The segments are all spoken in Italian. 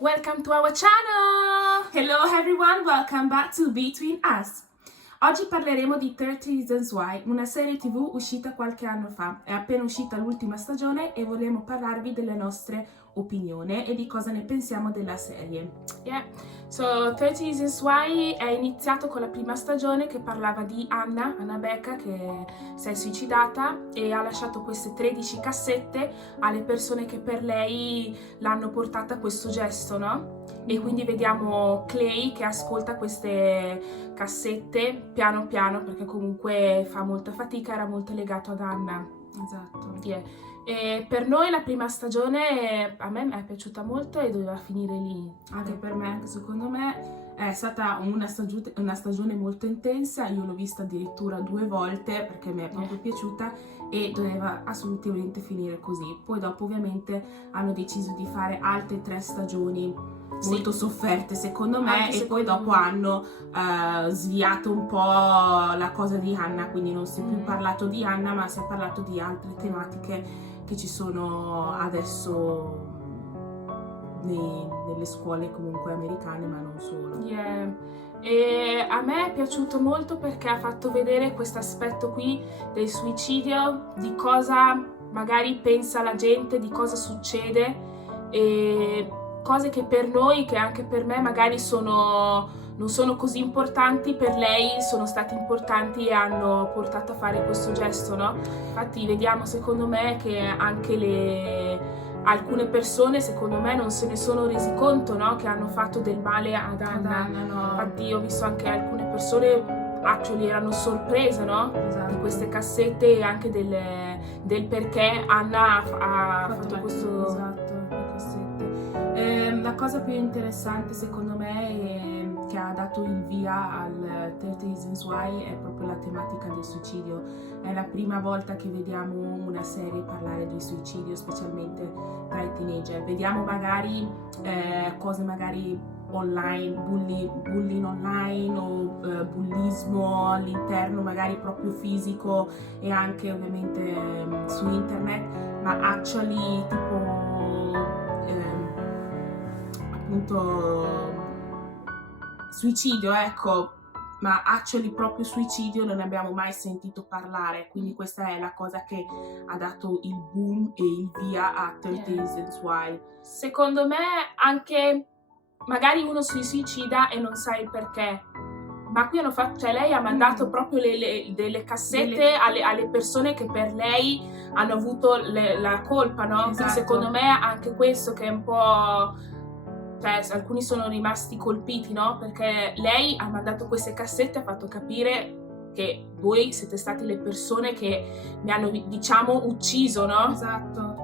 Welcome to our channel! Hello everyone, welcome back to Between Us. Oggi parleremo di 30 Reasons Why, una serie TV uscita qualche anno fa. È appena uscita l'ultima stagione e vogliamo parlarvi delle nostre opinioni e di cosa ne pensiamo della serie. Yeah, so 30 Reasons Why è iniziato con la prima stagione che parlava di Anna Becca che si è suicidata e ha lasciato queste 13 cassette alle persone che per lei l'hanno portata a questo gesto, no? E quindi vediamo Clay che ascolta queste cassette piano piano perché comunque fa molta fatica, era molto legato ad Anna. Esatto. Yeah. E per noi la prima stagione a me è piaciuta molto e doveva finire lì. Anche per me, anche secondo me è stata una stagione molto intensa, io l'ho vista addirittura 2 volte perché mi è proprio piaciuta e doveva assolutamente finire così. Poi dopo ovviamente hanno deciso di fare altre 3 stagioni molto sofferte secondo me e poi dopo hanno sviato un po' la cosa di Hannah, quindi non si è più parlato di Hannah ma si è parlato di altre tematiche che ci sono adesso nelle scuole comunque americane ma non solo. Yeah. E a me è piaciuto molto perché ha fatto vedere questo aspetto qui del suicidio, di cosa magari pensa la gente, di cosa succede e cose che per noi, che anche per me magari non sono così importanti, per lei sono stati importanti e hanno portato a fare questo gesto, no? Infatti vediamo secondo me che anche alcune persone secondo me non se ne sono resi conto, no? Che hanno fatto del male ad Anna. No. Infatti ho visto anche alcune persone actually erano sorprese, no? Esatto. Di queste cassette e anche del perché Anna ha fatto questo. Esatto. La cosa più interessante secondo me che ha dato il via al 30 Reasons Why è proprio la tematica del suicidio. È la prima volta che vediamo una serie parlare di suicidio, specialmente tra i teenager. Vediamo magari cose magari online, bullying online o bullismo all'interno magari proprio fisico e anche ovviamente su internet, ma actually tipo appunto suicidio, ecco, ma actually proprio suicidio non ne abbiamo mai sentito parlare, quindi questa è la cosa che ha dato il boom e il via a 30 Reasons Why. Secondo me anche magari uno si suicida e non sa il perché, ma qui hanno fatto, cioè lei ha mandato proprio delle cassette alle persone che per lei hanno avuto la colpa, no? Esatto. Quindi secondo me anche questo che è un po', cioè alcuni sono rimasti colpiti, no? Perché lei ha mandato queste cassette e ha fatto capire che voi siete state le persone che mi hanno, diciamo, ucciso, no? Esatto.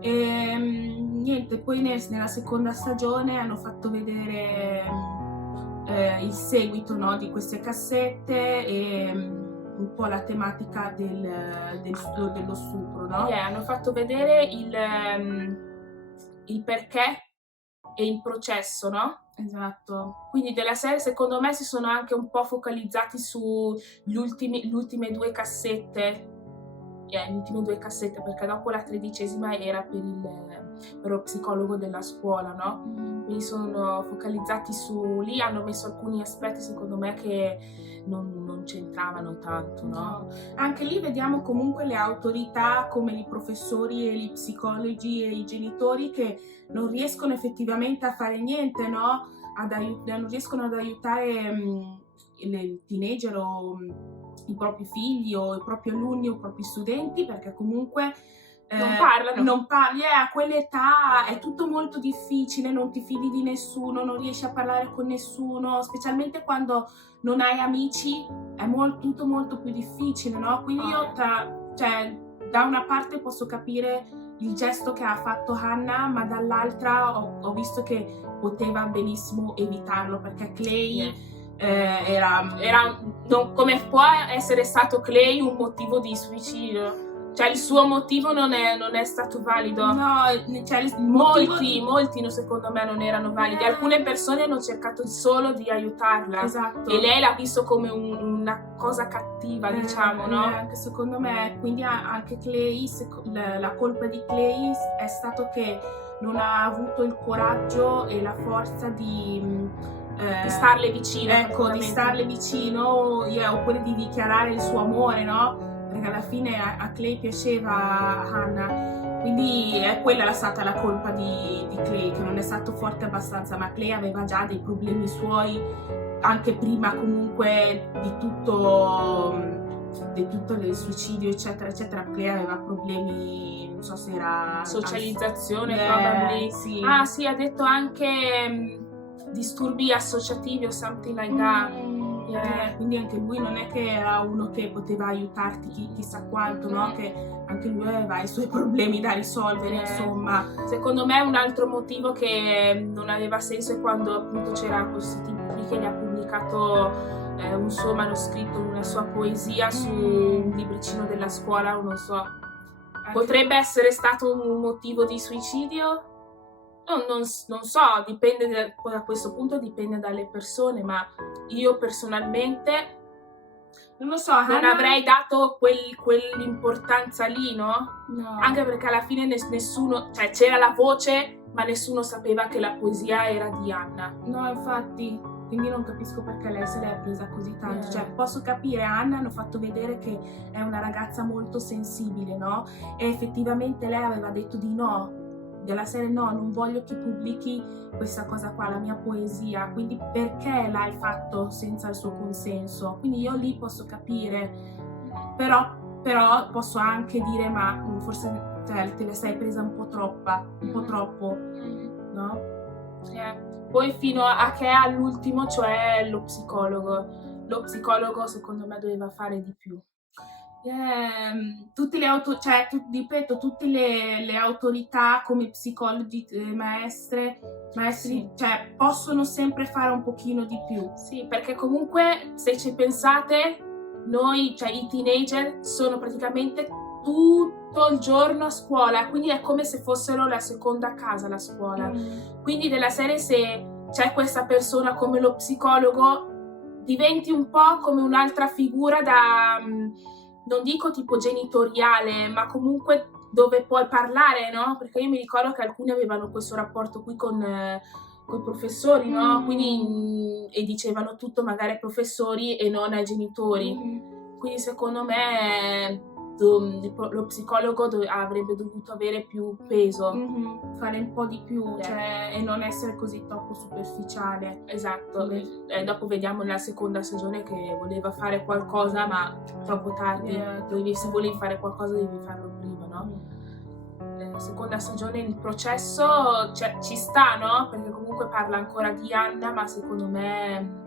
E niente, poi nella seconda stagione hanno fatto vedere il seguito, no, di queste cassette e un po' la tematica dello stupro, no? Hanno fatto vedere il perché e il processo, no? Esatto. Quindi della serie secondo me si sono anche un po' focalizzati sulle ultime 2 cassette. Le ultime 2 cassette, perché dopo la 13ª era per lo psicologo della scuola, no? Quindi sono focalizzati su lì, hanno messo alcuni aspetti secondo me che non c'entravano tanto, no? Anche lì vediamo comunque le autorità come i professori e gli psicologi e i genitori che non riescono effettivamente a fare niente, no? Non riescono ad aiutare i teenager o i propri figli o i propri alunni o i propri studenti, perché comunque non parli, a quell'età è tutto molto difficile, non ti fidi di nessuno, non riesci a parlare con nessuno, specialmente quando non hai amici, è tutto molto più difficile, no? Quindi io da una parte posso capire il gesto che ha fatto Hannah, ma dall'altra ho visto che poteva benissimo evitarlo, perché Clay come può essere stato Clay un motivo di suicidio? Cioè il suo motivo non è stato valido. No, cioè molti secondo me non erano validi. Alcune persone hanno cercato solo di aiutarla. Esatto. E lei l'ha visto come una cosa cattiva, diciamo, no? Anche secondo me, quindi anche Clay, la colpa di Clay è stato che non ha avuto il coraggio e la forza di starle vicino, ecco, di starle vicino, oppure di dichiarare il suo amore, no? Perché alla fine a Clay piaceva Hannah, quindi è quella stata la colpa di Clay, che non è stato forte abbastanza, ma Clay aveva già dei problemi suoi anche prima comunque di tutto il suicidio eccetera eccetera. Clay aveva problemi, non so se era socializzazione, probably. Sì. Ah sì, ha detto anche disturbi associativi o something like that. Quindi anche lui non è che era uno che poteva aiutarti chissà quanto, no? Che anche lui aveva i suoi problemi da risolvere, insomma. Secondo me un altro motivo che non aveva senso è quando appunto c'era questo tipo che gli ha pubblicato un suo manoscritto, una sua poesia su un libricino della scuola, non so. Potrebbe essere stato un motivo di suicidio? Non so, dipende a questo punto dipende dalle persone, ma io personalmente non lo so, non avrei dato quell'importanza lì, no? Anche perché alla fine nessuno, cioè c'era la voce, ma nessuno sapeva che la poesia era di Hannah. No, infatti, quindi non capisco perché lei se l'è presa così tanto. Cioè, posso capire, Hannah hanno fatto vedere che è una ragazza molto sensibile, no? E effettivamente lei aveva detto di no, della serie no, non voglio che pubblichi questa cosa qua, la mia poesia, quindi perché l'hai fatto senza il suo consenso? Quindi io lì posso capire, però posso anche dire ma forse te la sei presa un po' troppo, no? Poi fino a che all'ultimo, cioè lo psicologo secondo me doveva fare di più. Tutte le ripeto, tutte le autorità come psicologi, maestri, sì, cioè possono sempre fare un pochino di più. Sì, perché comunque se ci pensate, noi, cioè i teenager, sono praticamente tutto il giorno a scuola, quindi è come se fossero la seconda casa la scuola. Quindi della serie, se c'è questa persona come lo psicologo, diventi un po' come un'altra figura da non dico tipo genitoriale, ma comunque dove puoi parlare, no? Perché io mi ricordo che alcuni avevano questo rapporto qui con i professori, no? Quindi e dicevano tutto magari ai professori e non ai genitori. Quindi secondo me lo psicologo avrebbe dovuto avere più peso, fare un po' di più, cioè, e non essere così troppo superficiale. Esatto. E dopo vediamo nella seconda stagione che voleva fare qualcosa, ma troppo tardi. Se volevi fare qualcosa devi farlo prima, no? Seconda stagione il processo ci sta, no? Perché comunque parla ancora di Hannah, ma secondo me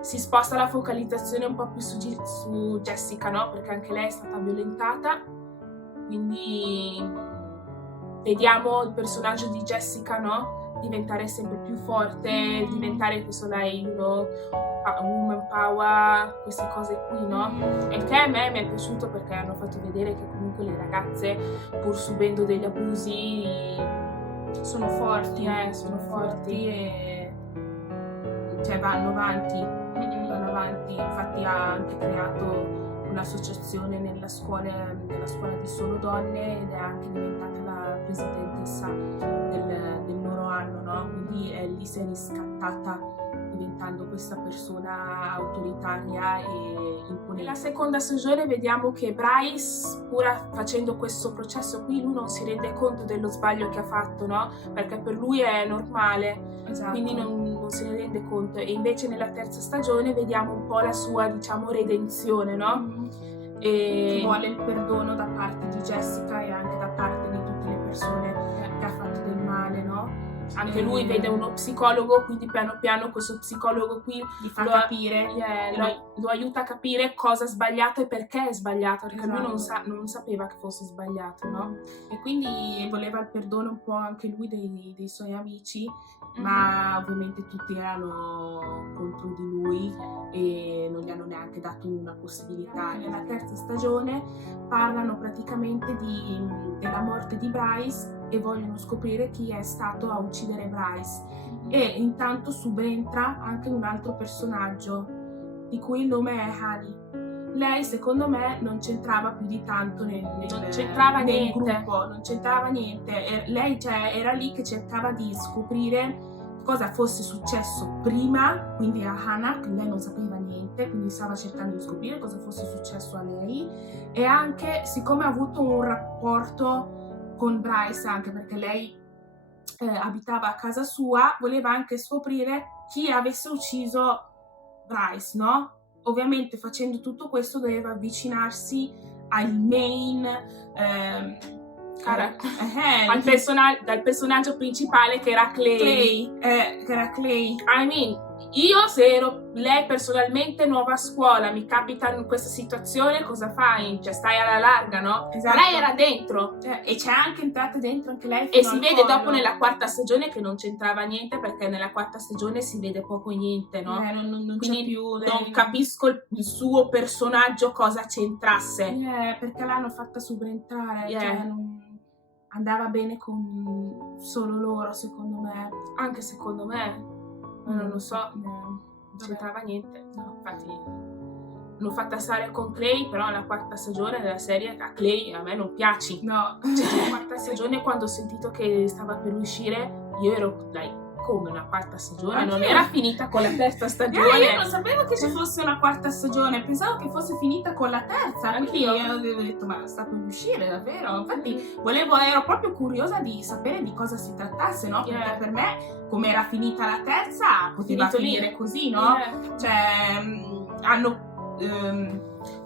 si sposta la focalizzazione un po' più su Jessica, no? Perché anche lei è stata violentata, quindi vediamo il personaggio di Jessica, no? Diventare sempre più forte, diventare questo lei, woman power, queste cose qui, no? E che a me mi è piaciuto perché hanno fatto vedere che comunque le ragazze, pur subendo degli abusi, sono forti e cioè vanno avanti. Infatti ha anche creato un'associazione nella scuola di solo donne ed è anche diventata la presidentessa del loro anno, no? Quindi lì si è riscattata diventando questa persona autoritaria e imponente. Nella seconda stagione vediamo che Bryce, pur facendo questo processo qui, lui non si rende conto dello sbaglio che ha fatto, no? Perché per lui è normale, esatto. Quindi non se ne rende conto. E invece nella terza stagione vediamo un po' la sua, diciamo, redenzione, no? E vuole il perdono da parte di Jessica e anche da parte di tutte le persone che ha fatto del male, no? Anche lui vede uno psicologo, quindi piano piano questo psicologo qui gli fa capire, lo aiuta a capire cosa è sbagliato e perché è sbagliato, perché lui non sapeva che fosse sbagliato, no? E quindi voleva il perdono un po' anche lui dei suoi amici, ma ovviamente tutti erano contro di lui e non gli hanno neanche dato una possibilità. Nella terza stagione parlano praticamente della morte di Bryce e vogliono scoprire chi è stato a uccidere Bryce. E intanto subentra anche un altro personaggio di cui il nome è Honey. lei secondo me non c'entrava più di tanto nel niente. gruppo, non c'entrava niente. Lei era lì che cercava di scoprire cosa fosse successo prima, quindi a Hannah, che lei non sapeva niente, quindi stava cercando di scoprire cosa fosse successo a lei, e anche siccome ha avuto un rapporto con Bryce, anche perché lei abitava a casa sua, voleva anche scoprire chi avesse ucciso Bryce, no? Ovviamente facendo tutto questo doveva avvicinarsi al main dal personaggio principale che era Clay. Che era Clay. I mean, io se ero lei personalmente, nuova a scuola, mi capita in questa situazione, cosa fai? Cioè stai alla larga, no? Esatto. Lei era dentro. E c'è anche entrata dentro anche lei. E si vede dopo nella quarta stagione che non c'entrava niente, perché nella quarta stagione si vede poco e niente, no? Non quindi c'è più. Non capisco il suo personaggio cosa c'entrasse. Perché l'hanno fatta subentrare. Cioè, non andava bene con solo loro, secondo me. Anche secondo me. Non lo so, non c'entrava niente. No. Infatti l'ho fatta stare con Clay, però nella quarta stagione della serie a Clay a me non piace. No. Cioè, la quarta stagione, quando ho sentito che stava per uscire, io ero come una quarta stagione, non era finita con la terza stagione. Io non sapevo che ci fosse una quarta stagione, pensavo che fosse finita con la terza. Quindi io avevo detto, ma sta per uscire davvero? Infatti ero proprio curiosa di sapere di cosa si trattasse, no? Perché per me, come era finita la terza, poteva finire così, no? Cioè, hanno...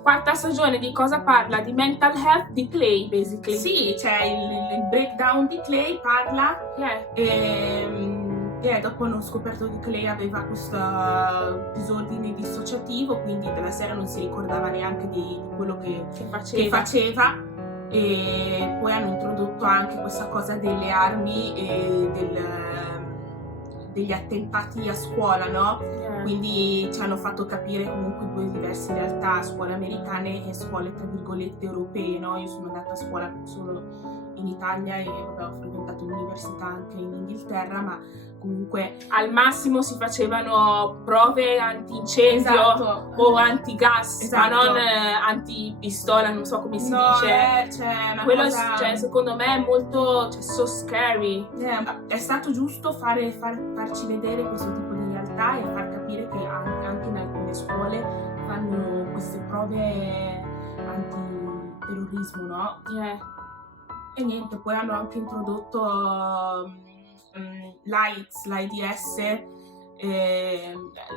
quarta stagione di cosa parla? Di mental health di Clay, basically. Sì, cioè il breakdown di Clay parla e dopo hanno scoperto che Clay aveva questo disordine dissociativo, quindi della sera non si ricordava neanche di quello che faceva. E poi hanno introdotto anche questa cosa delle armi e degli attentati a scuola, no? Quindi ci hanno fatto capire comunque due diverse realtà, scuole americane e scuole tra virgolette europee, no? Io sono andata a scuola solo in Italia e ho frequentato l'università anche in Inghilterra, ma comunque al massimo si facevano prove antincendio o antigas, ma non antipistola, non so come si dice. Quello secondo me è molto so scary. È stato giusto farci vedere questo tipo di realtà e far capire che anche in alcune scuole fanno queste prove antiterrorismo, no? E niente, poi hanno anche introdotto l'AIDS,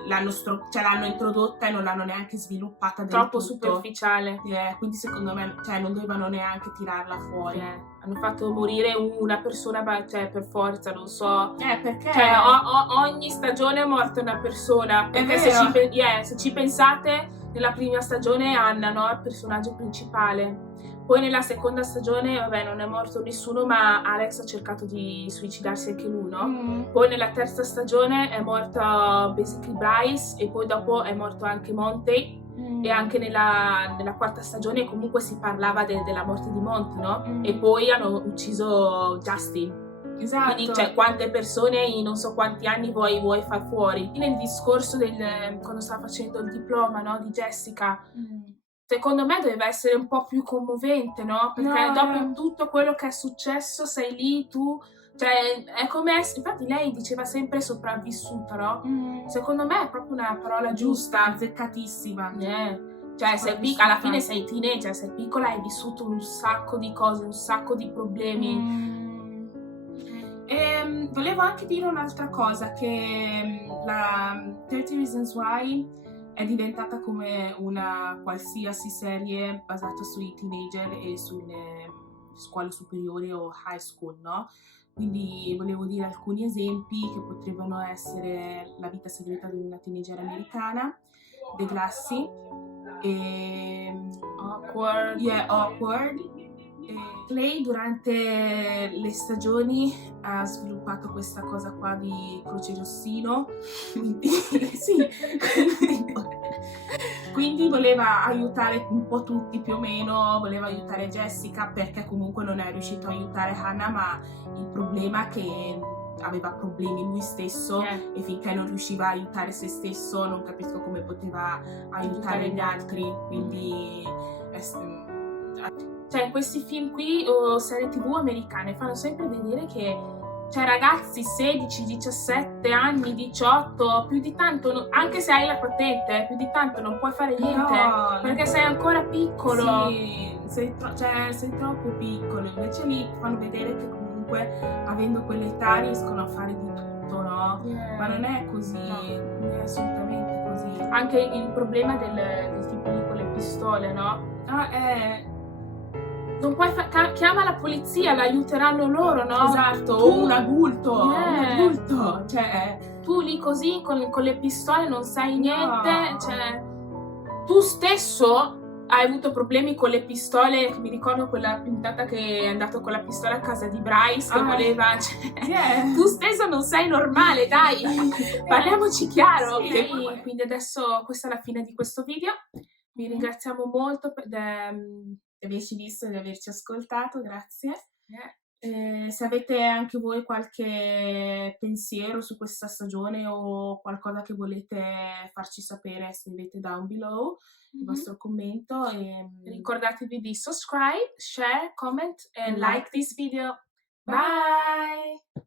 l'hanno introdotta e non l'hanno neanche sviluppata del troppo tutto. Superficiale. Quindi secondo me non dovevano neanche tirarla fuori. Hanno fatto morire una persona per forza, non so. Perché? Ogni stagione è morta una persona. Perché se ci pensate, nella prima stagione Anna, no? Il personaggio principale. Poi nella seconda stagione, non è morto nessuno, ma Alex ha cercato di suicidarsi anche lui, no? Poi nella terza stagione è morto basically Bryce e poi dopo è morto anche Monte. E anche nella quarta stagione comunque si parlava della morte di Monte, no? E poi hanno ucciso Justin. Esatto. Quindi quante persone in non so quanti anni vuoi far fuori. Nel discorso quando stava facendo il diploma, no? Di Jessica. Secondo me doveva essere un po' più commovente, no? Perché dopo tutto quello che è successo sei lì, tu... Cioè, è come... Infatti lei diceva sempre sopravvissuta, no? Secondo me è proprio una parola giusta. Azzeccatissima. Cioè, alla fine sei teenager, sei piccola e hai vissuto un sacco di cose, un sacco di problemi. Volevo anche dire un'altra cosa, che la 30 Reasons Why è diventata come una qualsiasi serie basata sui teenager e sulle scuole superiori o high school, no? Quindi volevo dire alcuni esempi che potrebbero essere La vita segreta di una teenager americana, Degrassi, Awkward. Lei durante le stagioni ha sviluppato questa cosa qua di croce rossino, quindi voleva aiutare un po' tutti più o meno, voleva aiutare Jessica perché comunque non è riuscito a aiutare Hannah, ma il problema è che aveva problemi lui stesso Yeah. e finché non riusciva a aiutare se stesso non capisco come poteva aiutare gli altri, quindi Cioè, in questi film qui o serie TV americane fanno sempre vedere che, cioè, ragazzi 16, 17 anni, 18, più di tanto, anche se hai la patente, più di tanto non puoi fare niente, no, perché sei ancora piccolo. sì, sei troppo piccolo, invece lì fanno vedere che comunque avendo quell'età riescono a fare di tutto, no? Yeah. Ma non è così, No. non è assolutamente così. Anche il problema del tipo lì con le pistole, no? Non puoi chiama la polizia, l'aiuteranno loro, no? Esatto, Tu- o un adulto, Yeah. cioè Tu lì così con le pistole non sai niente, No. cioè tu stesso hai avuto problemi con le pistole, mi ricordo quella puntata che è andato con la pistola a casa di Bryce che voleva, cioè, tu stesso non sei normale, dai, parliamoci chiaro, Sì, ok? Quindi adesso questa è la fine di questo video, vi ringraziamo molto di averci visto e di averci ascoltato, grazie. Se avete anche voi qualche pensiero su questa stagione o qualcosa che volete farci sapere, scrivete down below il vostro commento e ricordatevi di subscribe, share, comment and And like like this video. Bye!